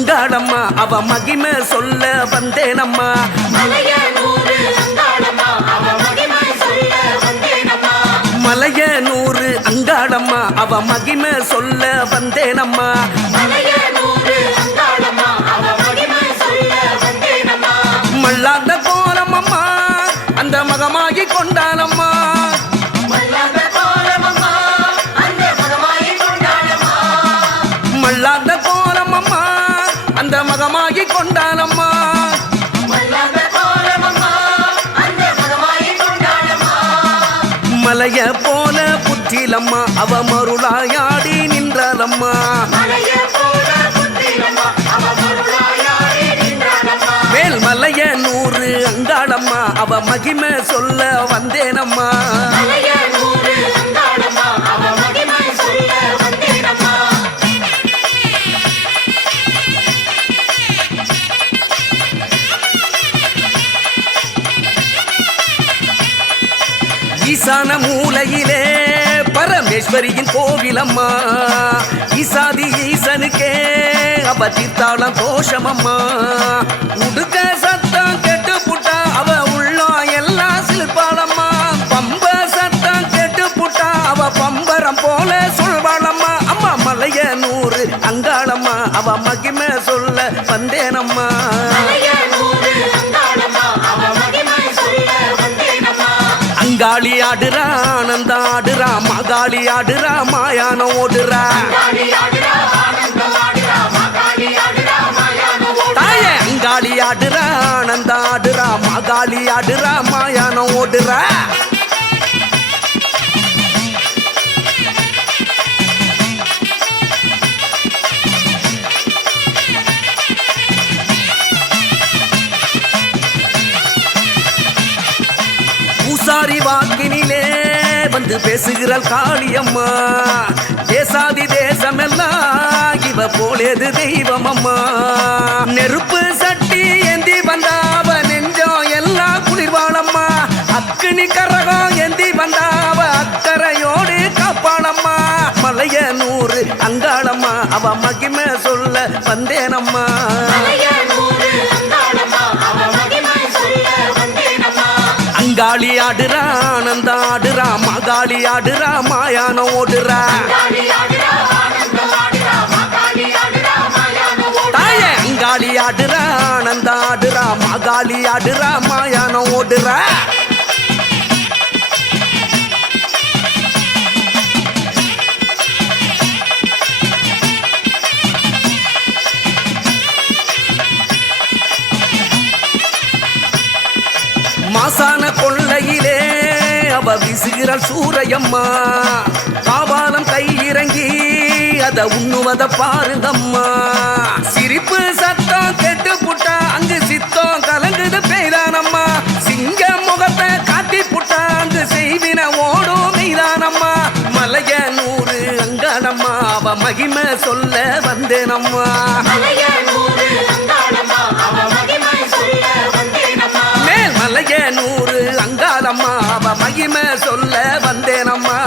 அங்காளம்மா அவ மகிமை சொல்ல வந்தேனம்மா. மலையனூரு அங்காளம்மா அவ மகிமை சொல்ல வந்தேனம்மா. மலையனூரு அங்காளம்மா அவ மகிமை சொல்ல வந்தேனம்மா. மலையனூரு அங்காளம்மா அவ மகிமை சொல்ல வந்தேனம்மா. மல்லாந்த கோலமம்மா அந்த மகமாகி கொண்டானம்மா. மல்லாந்த கோலமம்மா அந்த மகமாகி கொண்டானம்மா. மல்லாந்த கோலமம்மா அந்த மகமாகி கொண்டானம்மா. மல்லாந்த கோலமம்மா அந்த மகமாகி கொண்டானம்மா. மலைய போல புற்றிலம்மா அவ மருளாயாடி நின்றாலம்மா. மலைய போல புத்திரம்மா அவ மருளாயாடி நின்றானம்மா. மேல் மலையனூரு அங்காளம்மா அவ மகிமை சொல்ல வந்தேனம்மா. மலையனூரு அங்காளம்மா அவ மகிமை சொல்ல வந்தேனம்மா. ஈசான மூலையிலே பரமேஸ்வரியின் கோவிலம்மா. ஈசாதி ஈசனுக்கே அவ தீர்த்தாளம் தோஷமம்மா. உடுக்க சத்தம் கெட்டு புட்டா அவ உள்ளம் எல்லாம் சிலுப்பாளம்மா. பம்ப சத்தம் கெட்டு புட்டா அவ பம்பரம் போல சொல்வாளம்மா. அம்மா மலையனூரு அங்காளம்மா அவ மகிமை சொல்ல வந்தேனம்மா. மலையனூரு அங்காளம்மா அவ மகிமை சொல்ல வந்தேனம்மா. அங்காளி ஆடுறா ஆனந்தம் ஆடுறா மகாளி ஆடுறா மாயானம் ஓடுறா. அங்காளி ஆடுறா ஆனந்தம் ஆடுறா மகாளி ஆடுறா மாயானம் ஓடுறா. தாயே அங்காளி ஆடுறா ஆனந்தம் ஆடுறா மகாளி ஆடுறா மாயானம் ஓடுறா. பூசாரி வாக்கினிலே வந்து பேசுகிறாள் காளியம்மா. தேசாதி தேசமெல்லாம் இவ போலேது தெய்வமம்மா. நெருப்பு சட்டி ஏந்தி வந்தாவ நெஞ்சம் எல்லாம் குளிர்வாளம்மா. அக்கினி கரகம் ஏந்தி வந்தாவ அக்கறையோடு காப்பாளம்மா. மலையனூரு அங்காளம்மா அவ மகிமை சொல்ல வந்தேனம்மா. மலையனூரு அங்காளம்மா அவ மகிமை சொல்ல வந்தேனம்மா. அங்காளி ஆடுறா ஆனந்தம் ஆடுறா மகாளி ஆடுறா மாயானம் ஓடுறா. அங்காளி ஆடுறா ஆனந்தம் ஆடுறா மகாளி ஆடுறா மாயானம் ஓடுறா. தாயே அங்காளி ஆடுறா ஆனந்தம் ஆடுறா மகாளி ஆடுறா மாயானம் ஓடுறா. மாசான கொள்ளையிலே அவ வீசுகிறாள் சூரையம்மா. காவாலம் கையிறங்கி அத உண்ணுவத பாருங்கம்மா. சிரிப்பு சத்தம் கெட்டு புட்டா அங்கு சித்தம் கலங்குது பெய்தானம்மா. சிங்க முகத்தை காட்டி புட்டா அங்கு செய்வின ஓடும் மெய்தானம்மா. மலையனூரு அங்காளம்மா அவ மகிமை சொல்ல வந்தேனம்மா. மலையனூரு அங்காளம்மா அவ மகிமை சொல்ல வந்தேனம்மா. மேல் மலையனூரு அங்காளம்மா அவ மகிமை சொல்ல வந்தேனம்மா.